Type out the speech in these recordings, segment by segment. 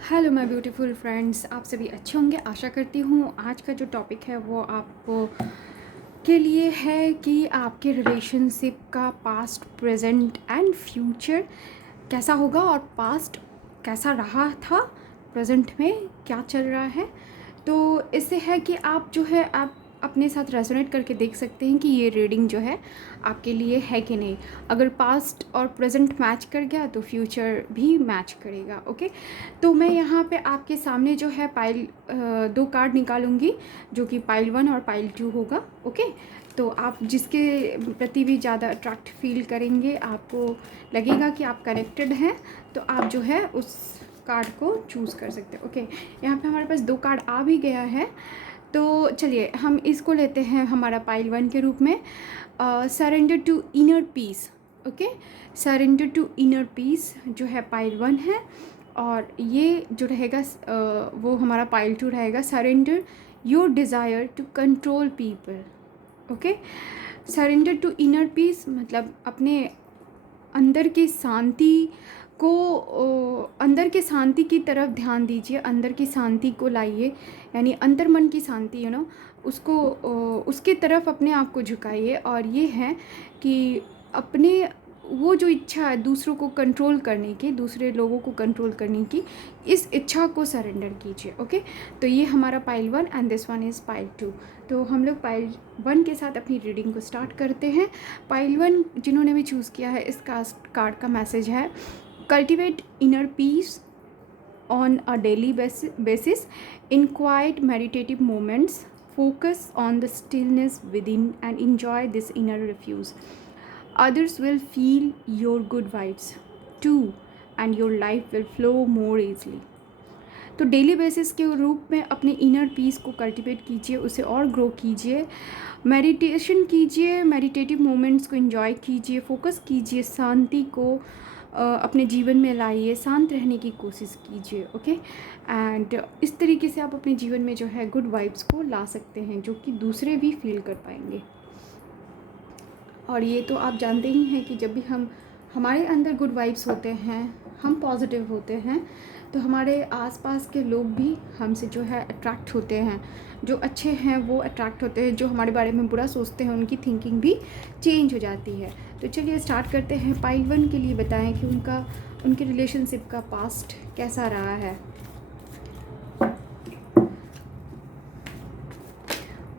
Hello my beautiful friends, आप सभी अच्छे होंगे आशा करती हूँ। आज का जो टॉपिक है वो आप के लिए है कि आपके रिलेशनशिप का पास्ट, प्रेजेंट एंड फ्यूचर कैसा होगा और पास्ट कैसा रहा था, प्रेजेंट में क्या चल रहा है। तो इससे है कि आप जो है आप अपने साथ रेजोनेट करके देख सकते हैं कि ये रीडिंग जो है आपके लिए है कि नहीं। अगर पास्ट और प्रेजेंट मैच कर गया तो फ्यूचर भी मैच करेगा। ओके, तो मैं यहाँ पे आपके सामने जो है पाइल दो कार्ड निकालूंगी, जो कि पाइल 1 और पाइल 2 होगा। ओके, तो आप जिसके प्रति भी ज़्यादा अट्रैक्ट फील करेंगे, आपको लगेगा कि आप कनेक्टेड हैं, तो आप जो है उस कार्ड को चूज़ कर सकते हैं। ओके, यहाँ पे हमारे पास 2 कार्ड आ भी गया है, तो चलिए हम इसको लेते हैं हमारा पाइल 1 के रूप में। Surrender to inner peace. Okay, surrender to inner peace जो है पाइल 1 है, और ये जो रहेगा वो हमारा पाइल 2 रहेगा। Surrender your desire to control people. Okay, surrender to inner peace मतलब अपने अंदर की शांति को, अंदर के शांति की तरफ ध्यान दीजिए, अंदर की शांति को लाइए, यानी अंतर मन की शांति उसको उसके तरफ अपने आप को झुकाइए। और ये है कि अपने वो जो इच्छा है दूसरों को कंट्रोल करने की, दूसरे लोगों को कंट्रोल करने की, इस इच्छा को सरेंडर कीजिए। ओके, तो ये हमारा pile 1 and this one is pile 2। तो हम लोग पाइल 1 के साथ अपनी रीडिंग को स्टार्ट करते हैं। पाइल 1 जिन्होंने भी चूज़ किया है, इस कार्ड का मैसेज है cultivate inner peace on a daily basis in quiet meditative moments. Focus on the stillness within and enjoy this inner refuge. Others will feel your good vibes too, and your life will flow more easily. तो daily basis के रूप में अपने inner peace को cultivate कीजिए, उसे और grow कीजिए, मेडिटेशन कीजिए, मेडिटेटिव मोमेंट्स को एंजॉय कीजिए, फोकस कीजिए, शांति को अपने जीवन में लाइए, शांत रहने की कोशिश कीजिए। ओके, एंड इस तरीके से आप अपने जीवन में जो है गुड वाइब्स को ला सकते हैं, जो कि दूसरे भी फील कर पाएंगे। और ये तो आप जानते ही हैं कि जब भी हमारे अंदर गुड वाइब्स होते हैं, हम पॉजिटिव होते हैं, तो हमारे आसपास के लोग भी हमसे जो है अट्रैक्ट होते हैं। जो अच्छे हैं वो अट्रैक्ट होते हैं, जो हमारे बारे में बुरा सोचते हैं उनकी थिंकिंग भी चेंज हो जाती है। तो चलिए स्टार्ट करते हैं। पाइल 1 के लिए बताएं कि उनके रिलेशनशिप का पास्ट कैसा रहा है,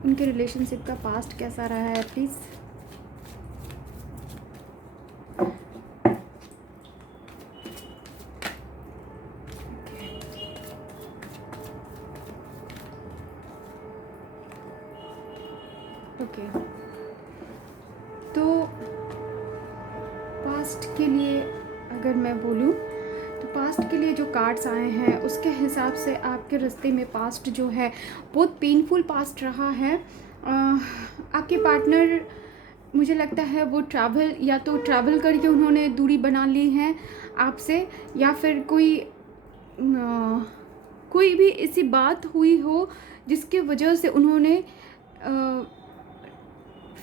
उनके रिलेशनशिप का पास्ट कैसा रहा है प्लीज़। ओके, तो पास्ट के लिए अगर मैं बोलूँ तो पास्ट के लिए जो कार्ड्स आए हैं उसके हिसाब से आपके रास्ते में पास्ट जो है बहुत पेनफुल पास्ट रहा है। आपके पार्टनर, मुझे लगता है वो या तो ट्रैवल करके उन्होंने दूरी बना ली है आपसे, या फिर कोई भी ऐसी बात हुई हो जिसके वजह से उन्होंने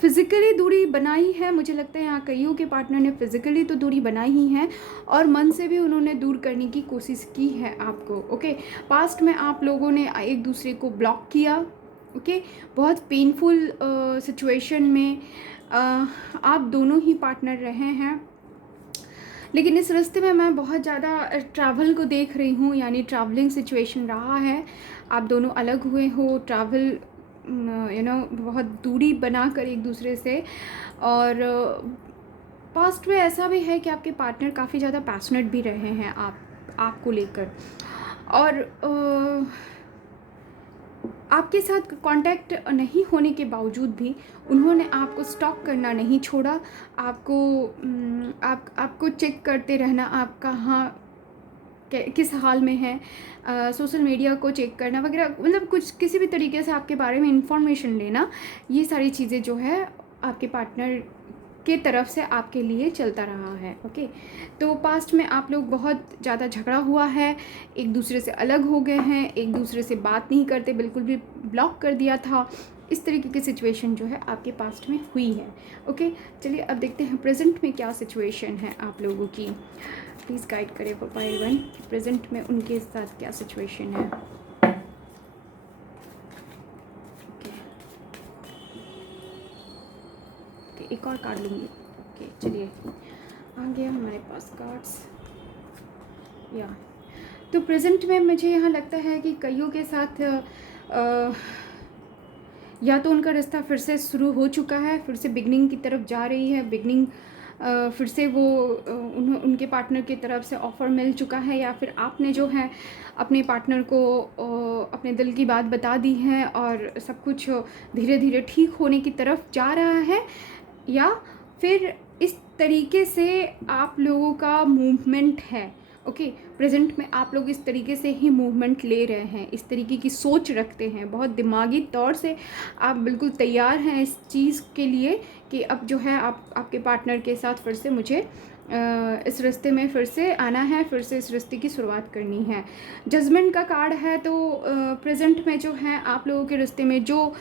फिज़िकली दूरी बनाई है। मुझे लगता है यहाँ कईयों के पार्टनर ने फिज़िकली तो दूरी बनाई ही है, और मन से भी उन्होंने दूर करने की कोशिश की है आपको। ओके, पास्ट में आप लोगों ने एक दूसरे को ब्लॉक किया। ओके, बहुत पेनफुल सिचुएशन में आप दोनों ही पार्टनर रहे हैं, लेकिन इस रास्ते में मैं बहुत ज़्यादा ट्रैवल को देख रही हूँ, यानी ट्रैवलिंग सिचुएशन रहा है। आप दोनों अलग हुए हो, ट्रैवल बहुत दूरी बनाकर एक दूसरे से। और पास्ट में ऐसा भी है कि आपके पार्टनर काफ़ी ज़्यादा पैशनेट भी रहे हैं आपको लेकर, और आपके साथ कांटेक्ट नहीं होने के बावजूद भी उन्होंने आपको स्टॉक करना नहीं छोड़ा। आपको चेक करते रहना, आप कहाँ किस हाल में है, सोशल मीडिया को चेक करना वगैरह, मतलब कुछ किसी भी तरीके से आपके बारे में इंफॉर्मेशन लेना, ये सारी चीज़ें जो है आपके पार्टनर के तरफ से आपके लिए चलता रहा है। ओके, तो पास्ट में आप लोग बहुत ज़्यादा झगड़ा हुआ है, एक दूसरे से अलग हो गए हैं, एक दूसरे से बात नहीं करते, बिल्कुल भी ब्लॉक कर दिया था। इस तरीके की सिचुएशन जो है आपके पास्ट में हुई है। ओके, चलिए अब देखते हैं प्रेजेंट में क्या सिचुएशन है आप लोगों की। प्लीज़ गाइड करें फॉर पाइल 1 कि प्रेजेंट में उनके साथ क्या सिचुएशन है। ओके, एक और कार्ड लूँगी। ओके, चलिए आ गया हमारे पास कार्ड्स। या तो प्रेजेंट में मुझे यहाँ लगता है कि कईयों के साथ या तो उनका रास्ता फिर से शुरू हो चुका है, फिर से बिगनिंग की तरफ जा रही है, बिगनिंग फिर से वो उनके पार्टनर की तरफ से ऑफ़र मिल चुका है, या फिर आपने जो है अपने पार्टनर को अपने दिल की बात बता दी है और सब कुछ धीरे धीरे ठीक होने की तरफ जा रहा है, या फिर इस तरीके से आप लोगों का मूवमेंट है। ओके, प्रेजेंट में आप लोग इस तरीके से ही मूवमेंट ले रहे हैं, इस तरीके की सोच रखते हैं, बहुत दिमागी तौर से आप बिल्कुल तैयार हैं इस चीज़ के लिए कि अब जो है आपके पार्टनर के साथ फिर से मुझे इस रिश्ते में फिर से आना है, फिर से इस रिश्ते की शुरुआत करनी है। जजमेंट का कार्ड है, तो प्रेजेंट में जो है आप लोगों के रिश्ते में जो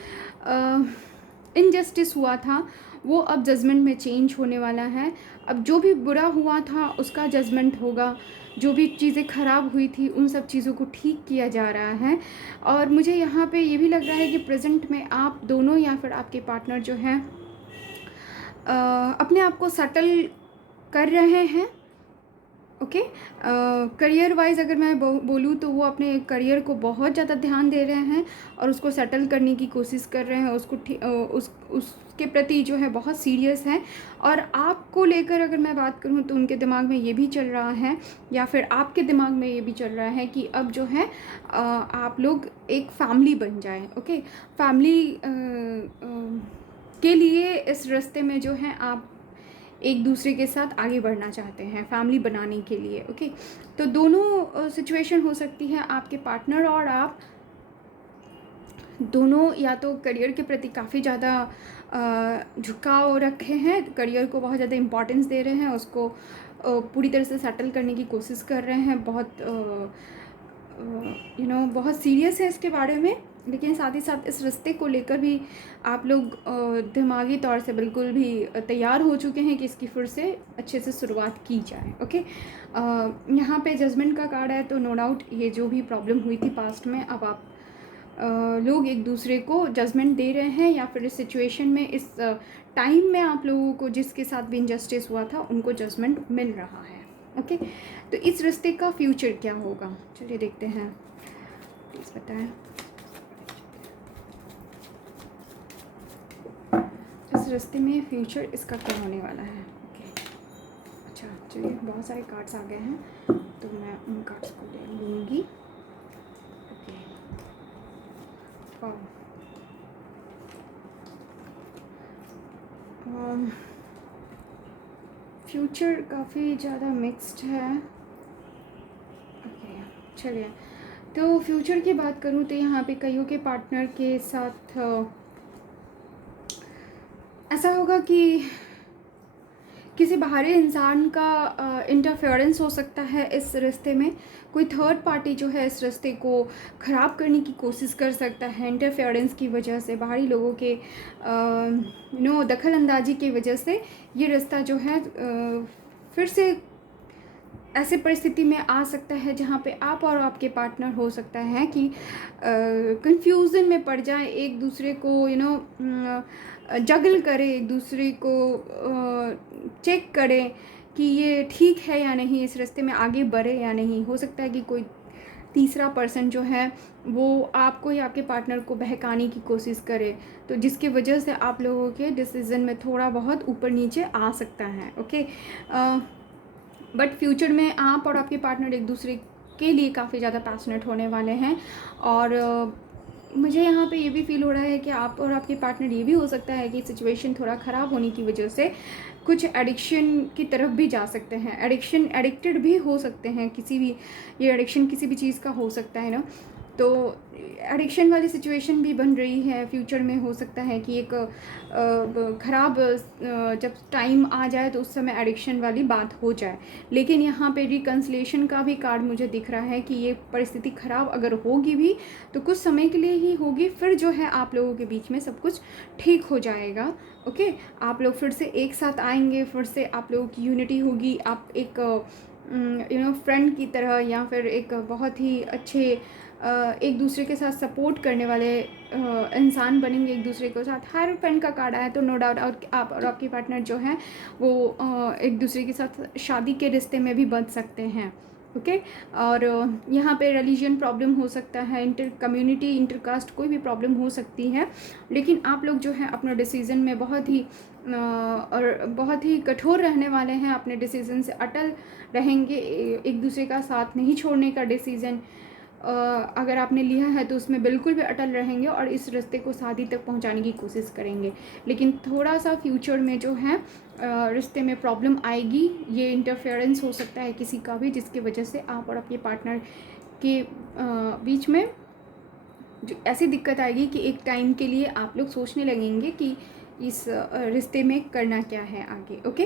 इनजस्टिस हुआ था वो अब जजमेंट में चेंज होने वाला है। अब जो भी बुरा हुआ था उसका जजमेंट होगा, जो भी चीज़ें ख़राब हुई थी उन सब चीज़ों को ठीक किया जा रहा है। और मुझे यहाँ पे ये भी लग रहा है कि प्रेजेंट में आप दोनों या फिर आपके पार्टनर जो हैं अपने आप को सेटल कर रहे हैं। ओके, करियर वाइज अगर मैं बोलूँ तो वो अपने करियर को बहुत ज़्यादा ध्यान दे रहे हैं और उसको सेटल करने की कोशिश कर रहे हैं, उसके प्रति जो है बहुत सीरियस हैं। और आपको लेकर अगर मैं बात करूँ तो उनके दिमाग में ये भी चल रहा है, या फिर आपके दिमाग में ये भी चल रहा है कि अब जो है आप लोग एक फैमिली बन जाए। ओके, फैमिली के लिए इस रास्ते में जो है आप एक दूसरे के साथ आगे बढ़ना चाहते हैं, फैमिली बनाने के लिए। ओके, तो दोनों सिचुएशन हो सकती है, आपके पार्टनर और आप दोनों या तो करियर के प्रति काफ़ी ज़्यादा झुकाव रखे हैं, करियर को बहुत ज़्यादा इम्पोर्टेंस दे रहे हैं, उसको पूरी तरह से सेटल करने की कोशिश कर रहे हैं, बहुत बहुत सीरियस है इसके बारे में। लेकिन साथ ही साथ इस रिश्ते को लेकर भी आप लोग दिमागी तौर से बिल्कुल भी तैयार हो चुके हैं कि इसकी फिर से अच्छे से शुरुआत की जाए। ओके, यहाँ पे जजमेंट का कार्ड है, तो नो डाउट ये जो भी प्रॉब्लम हुई थी पास्ट में, अब आप लोग एक दूसरे को जजमेंट दे रहे हैं, या फिर इस सिचुएशन में इस टाइम में आप लोगों को जिसके साथ भी इनजस्टिस हुआ था उनको जजमेंट मिल रहा है। ओके, तो इस रिश्ते का फ्यूचर क्या होगा, चलिए देखते हैं, प्लीज़ बताएं। इस रिश्ते में फ्यूचर इसका क्या होने वाला है। ओके, अच्छा चलिए, बहुत सारे कार्ड्स आ गए हैं तो मैं उन कार्ड्स को ले लूँगी। ओके, फ्यूचर काफ़ी ज़्यादा मिक्स्ड है। ओके, चलिए, तो फ्यूचर की बात करूँ तो यहाँ पे कईयों के पार्टनर के साथ ऐसा होगा कि किसी बाहरी इंसान का इंटरफेरेंस हो सकता है इस रिश्ते में, कोई थर्ड पार्टी जो है इस रिश्ते को ख़राब करने की कोशिश कर सकता है इंटरफेरेंस की वजह से, बाहरी लोगों के दखल अंदाजी की वजह से ये रिश्ता जो है फिर से ऐसे परिस्थिति में आ सकता है जहाँ पे आप और आपके पार्टनर हो सकता है कि कंफ्यूजन में पड़ जाए, एक दूसरे को जगल करें, एक दूसरे को चेक करें कि ये ठीक है या नहीं, इस रास्ते में आगे बढ़े या नहीं। हो सकता है कि कोई तीसरा पर्सन जो है वो आपको या आपके पार्टनर को बहकाने की कोशिश करे, तो जिसकी वजह से आप लोगों के डिसीज़न में थोड़ा बहुत ऊपर नीचे आ सकता है। ओके, बट फ्यूचर में आप और आपके पार्टनर एक दूसरे के लिए काफ़ी ज़्यादा पैशनेट होने वाले हैं। और मुझे यहाँ पे ये भी फील हो रहा है कि आप और आपके पार्टनर, ये भी हो सकता है कि सिचुएशन थोड़ा ख़राब होने की वजह से कुछ एडिक्शन की तरफ भी जा सकते हैं, एडिक्टेड भी हो सकते हैं, किसी भी ये एडिक्शन किसी भी चीज़ का हो सकता है ना। तो एडिक्शन वाली सिचुएशन भी बन रही है। फ्यूचर में हो सकता है कि एक ख़राब जब टाइम आ जाए तो उस समय एडिक्शन वाली बात हो जाए। लेकिन यहाँ पे रिकन्सिलेशन का भी कार्ड मुझे दिख रहा है कि ये परिस्थिति ख़राब अगर होगी भी तो कुछ समय के लिए ही होगी, फिर जो है आप लोगों के बीच में सब कुछ ठीक हो जाएगा। ओके, आप लोग फिर से एक साथ आएंगे, फिर से आप लोगों की यूनिटी होगी। आप एक फ्रेंड की तरह या फिर एक बहुत ही अच्छे एक दूसरे के साथ सपोर्ट करने वाले इंसान बनेंगे एक दूसरे के साथ। हर फ्रेंड का कार्ड आया तो नो डाउट आप और आपके पार्टनर जो हैं वो एक दूसरे के साथ शादी के रिश्ते में भी बंध सकते हैं। ओके, और यहाँ पे रिलीजन प्रॉब्लम हो सकता है, इंटर कम्युनिटी इंटरकास्ट कोई भी प्रॉब्लम हो सकती है। लेकिन आप लोग जो है अपना डिसीज़न में बहुत ही और बहुत ही कठोर रहने वाले हैं। अपने डिसीज़न से अटल रहेंगे, एक दूसरे का साथ नहीं छोड़ने का डिसीज़न अगर आपने लिया है तो उसमें बिल्कुल भी अटल रहेंगे और इस रास्ते को शादी तक पहुंचाने की कोशिश करेंगे। लेकिन थोड़ा सा फ्यूचर में जो है रिश्ते में प्रॉब्लम आएगी। ये इंटरफेरेंस हो सकता है किसी का भी, जिसकी वजह से आप और आपके पार्टनर के बीच में जो ऐसी दिक्कत आएगी कि एक टाइम के लिए आप लोग सोचने लगेंगे कि इस रिश्ते में करना क्या है आगे। ओके,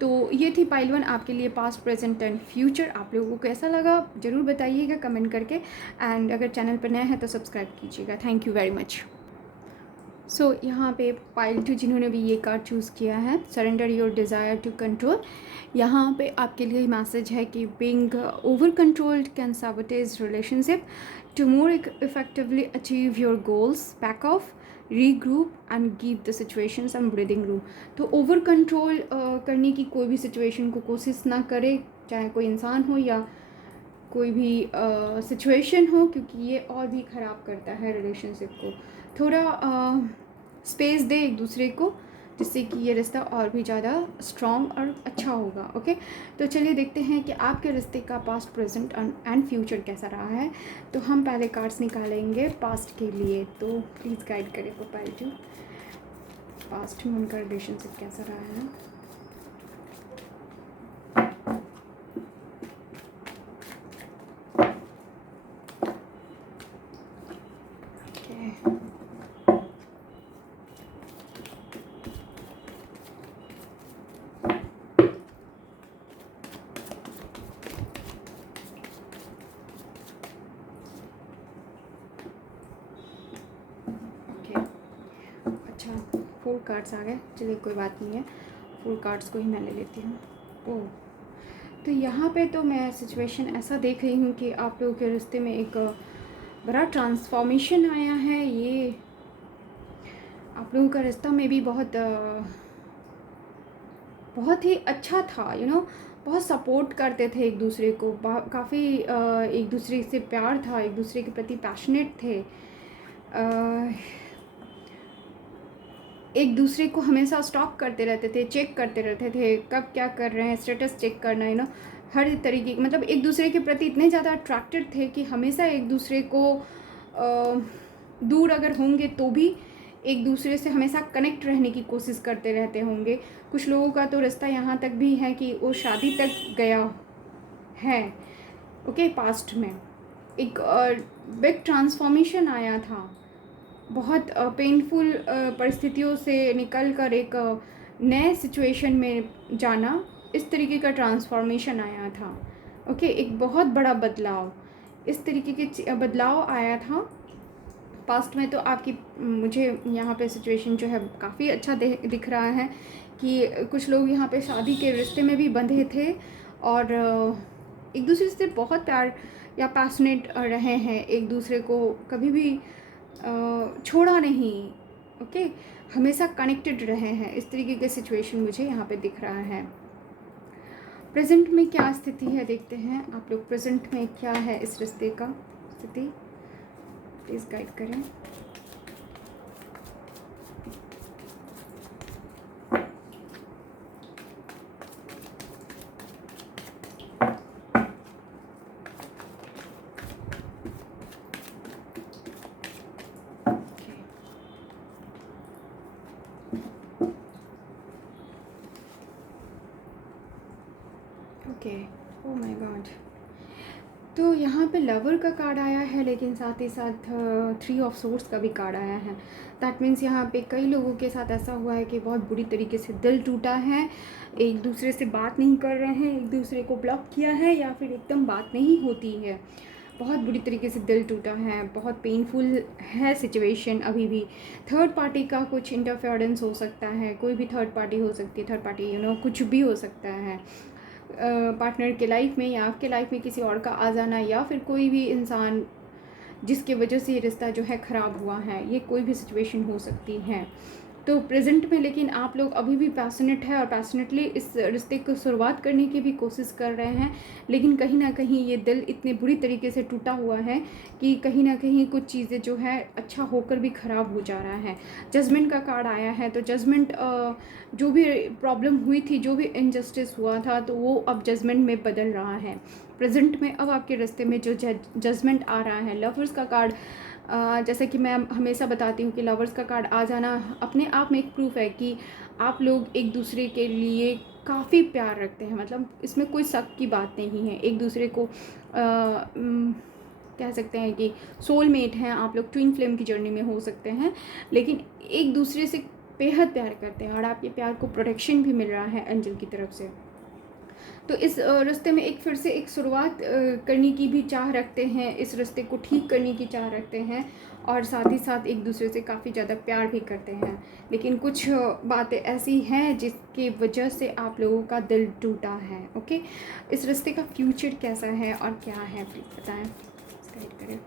तो ये थी पाइल 1 आपके लिए पास्ट प्रेजेंट एंड फ्यूचर। आप लोगों को कैसा लगा ज़रूर बताइएगा कमेंट करके, एंड अगर चैनल पर नया है तो सब्सक्राइब कीजिएगा। Thank you very much. So यहाँ पे पाइल 2 जिन्होंने भी ये कार्ड चूज़ किया है, surrender your desire to control. यहाँ पे आपके लिए मैसेज है कि being over controlled can sabotage relationship. To more effectively achieve your goals, back off, regroup and give the situation some breathing room. तो ओवर कंट्रोल करने की कोई भी सिचुएशन को कोशिश ना करे, चाहे कोई इंसान हो या कोई भी सिचुएशन हो, क्योंकि ये और भी ख़राब करता है रिलेशनशिप को। थोड़ा स्पेस दे एक दूसरे को, जिससे कि ये रिश्ता और भी ज़्यादा स्ट्रॉन्ग और अच्छा होगा। ओके, तो चलिए देखते हैं कि आपके रिश्ते का पास्ट प्रेजेंट एंड फ्यूचर कैसा रहा है। तो हम पहले कार्ड्स निकालेंगे पास्ट के लिए, तो प्लीज़ गाइड करें प्रोफाइल टू पास्ट में उनका रिलेशनशिप कैसा रहा है। अच्छा, 4 कार्ड्स आ गए, चलिए कोई बात नहीं है, 4 कार्ड्स को ही मैं ले लेती हूँ। ओह, तो यहाँ पे तो मैं सिचुएशन ऐसा देख रही हूँ कि आप लोगों के रिश्ते में एक बड़ा ट्रांसफॉर्मेशन आया है। ये आप लोगों का रिश्ता में भी बहुत ही अच्छा था, बहुत सपोर्ट करते थे एक दूसरे को, काफ़ी एक दूसरे से प्यार था, एक दूसरे के प्रति पैशनेट थे, एक दूसरे को हमेशा स्टॉक करते रहते थे, चेक करते रहते थे कब क्या कर रहे हैं, स्टेटस चेक करना, हर तरीके की, मतलब एक दूसरे के प्रति इतने ज़्यादा अट्रैक्टेड थे कि हमेशा एक दूसरे को दूर अगर होंगे तो भी एक दूसरे से हमेशा कनेक्ट रहने की कोशिश करते रहते होंगे। कुछ लोगों का तो रिश्ता यहाँ तक भी है कि वो शादी तक गया है। ओके, पास्ट में एक बिग ट्रांसफॉर्मेशन आया था, बहुत पेनफुल परिस्थितियों से निकल कर एक नए सिचुएशन में जाना, इस तरीके का ट्रांसफॉर्मेशन आया था। ओके, एक बहुत बड़ा बदलाव, इस तरीके के बदलाव आया था पास्ट में। तो आपकी मुझे यहाँ पे सिचुएशन जो है काफ़ी अच्छा दिख रहा है कि कुछ लोग यहाँ पे शादी के रिश्ते में भी बंधे थे और एक दूसरे से बहुत प्यार या पैशनेट रहे हैं, एक दूसरे को कभी भी छोड़ा नहीं। ओके, हमेशा कनेक्टेड रहे हैं, इस तरीके के सिचुएशन मुझे यहाँ पे दिख रहा है। प्रेजेंट में क्या स्थिति है देखते हैं, आप लोग प्रेजेंट में क्या है इस रिश्ते का स्थिति, प्लीज़ गाइड करें। Okay, oh my God. तो यहाँ पे लवर का कार्ड आया है, लेकिन साथ ही साथ 3 ऑफ सोर्ड्स का भी कार्ड आया है। दैट मीन्स यहाँ पे कई लोगों के साथ ऐसा हुआ है कि बहुत बुरी तरीके से दिल टूटा है, एक दूसरे से बात नहीं कर रहे हैं, एक दूसरे को ब्लॉक किया है, या फिर एकदम बात नहीं होती है, बहुत बुरी तरीके से दिल टूटा है, बहुत पेनफुल है सिचुएशन अभी भी। थर्ड पार्टी का कुछ इंटरफेरेंस हो सकता है, कोई भी थर्ड पार्टी हो सकती है, थर्ड पार्टी कुछ भी हो सकता है पार्टनर के लाइफ में, या आपके लाइफ में किसी और का आ जाना, या फिर कोई भी इंसान जिसकी वजह से ये रिश्ता जो है ख़राब हुआ है, ये कोई भी सिचुएशन हो सकती है। तो प्रेजेंट में लेकिन आप लोग अभी भी पैशनेट है और पैशनेटली इस रिश्ते को शुरुआत करने की भी कोशिश कर रहे हैं, लेकिन कहीं ना कहीं ये दिल इतने बुरी तरीके से टूटा हुआ है कि कहीं ना कहीं कुछ चीज़ें जो है अच्छा होकर भी ख़राब हो जा रहा है। जजमेंट का कार्ड आया है, तो जजमेंट जो भी प्रॉब्लम हुई थी, जो भी इनजस्टिस हुआ था, तो वो अब जजमेंट में बदल रहा है। प्रेजेंट में अब आपके रास्ते में जो जजमेंट आ रहा है, लवर्स का कार्ड, जैसा कि मैं हमेशा बताती हूँ कि लवर्स का कार्ड आ जाना अपने आप में एक प्रूफ है कि आप लोग एक दूसरे के लिए काफ़ी प्यार रखते हैं। मतलब इसमें कोई शक की बात नहीं है, एक दूसरे को कह सकते हैं कि सोलमेट हैं आप लोग, ट्विन फ्लेम की जर्नी में हो सकते हैं, लेकिन एक दूसरे से बेहद प्यार करते हैं और आपके प्यार को प्रोटेक्शन भी मिल रहा है एंजल की तरफ से। तो इस रिश्ते में एक फिर से एक शुरुआत करने की भी चाह रखते हैं, इस रिश्ते को ठीक करने की चाह रखते हैं, और साथ ही साथ एक दूसरे से काफ़ी ज़्यादा प्यार भी करते हैं। लेकिन कुछ बातें ऐसी हैं जिसकी वजह से आप लोगों का दिल टूटा है। ओके, इस रिश्ते का फ्यूचर कैसा है और क्या है, प्लीज़ बताएं, गाइड करें।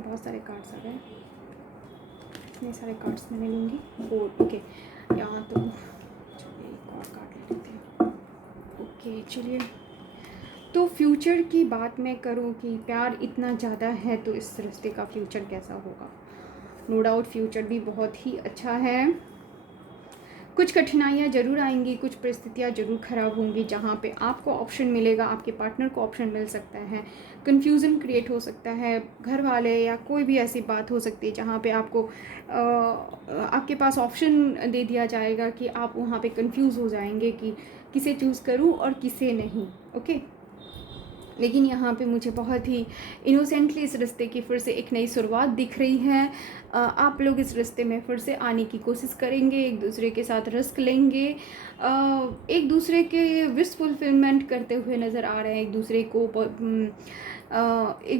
बहुत सारे कार्ड्स आ गए, इतने सारे कार्ड्स मैंने लूँगी। और ओके, यहाँ तो चलिए एक और कार्ड ले लेते हैं। ओके चलिए, तो फ्यूचर की बात मैं करूँ कि प्यार इतना ज़्यादा है तो इस रिश्ते का फ्यूचर कैसा होगा। नो डाउट फ्यूचर भी बहुत ही अच्छा है। कुछ कठिनाइयाँ ज़रूर आएंगी, कुछ परिस्थितियाँ ज़रूर ख़राब होंगी, जहाँ पे आपको ऑप्शन मिलेगा, आपके पार्टनर को ऑप्शन मिल सकता है, कन्फ्यूज़न क्रिएट हो सकता है, घर वाले या कोई भी ऐसी बात हो सकती है जहाँ पे आपको आपके पास ऑप्शन दे दिया जाएगा कि आप वहाँ पे कंफ्यूज हो जाएंगे कि किसे चूज़ करूँ और किसे नहीं। ओके, लेकिन यहाँ पे मुझे बहुत ही इनोसेंटली इस रिश्ते की फिर से एक नई शुरुआत दिख रही है। आप लोग इस रिश्ते में फिर से आने की कोशिश करेंगे, एक दूसरे के साथ रिस्क लेंगे, एक दूसरे के विश फुलफिलमेंट करते हुए नज़र आ रहे हैं, एक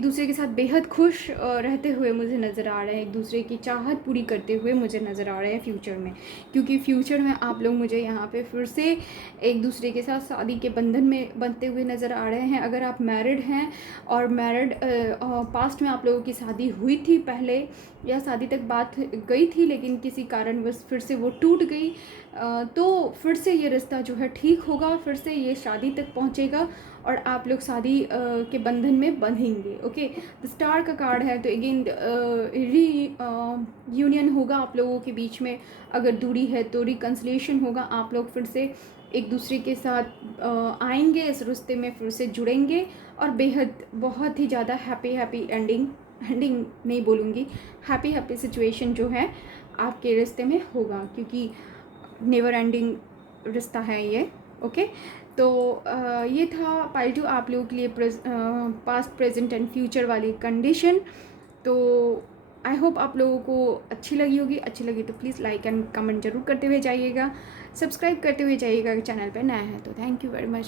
दूसरे के साथ बेहद खुश रहते हुए मुझे नज़र आ रहे हैं, एक दूसरे की चाहत पूरी करते हुए मुझे नज़र आ रहे हैं फ्यूचर में। क्योंकि फ्यूचर में आप लोग मुझे यहाँ पे फिर से एक दूसरे के साथ शादी के बंधन में बनते हुए नज़र आ रहे हैं। अगर आप मैरिड हैं और मैरिड पास्ट में आप लोगों की शादी हुई थी पहले, या शादी तक बात गई थी लेकिन किसी कारण बस फिर से वो टूट गई, तो फिर से ये रिश्ता जो है ठीक होगा, फिर से ये शादी तक पहुँचेगा और आप लोग शादी के बंधन में बंधेंगे। ओके, द स्टार का कार्ड है, तो अगेन यूनियन होगा आप लोगों के बीच में। अगर दूरी है तो रिकन्सिलिएशन होगा, आप लोग फिर से एक दूसरे के साथ आएंगे, इस रिश्ते में फिर से जुड़ेंगे और बेहद बहुत ही ज़्यादा हैप्पी एंडिंग नहीं बोलूँगी, हैप्पी सिचुएशन जो है आपके रिश्ते में होगा, क्योंकि नेवर एंडिंग रिश्ता है ये। ओके, तो ये था पाइल 2 आप लोगों के लिए पास्ट प्रेजेंट एंड फ्यूचर वाली कंडीशन। तो आई होप आप लोगों को अच्छी लगी होगी। अच्छी लगी तो प्लीज़ लाइक एंड कमेंट जरूर करते हुए जाइएगा, सब्सक्राइब करते हुए जाइएगा, चैनल पे नया है तो। Thank you very much.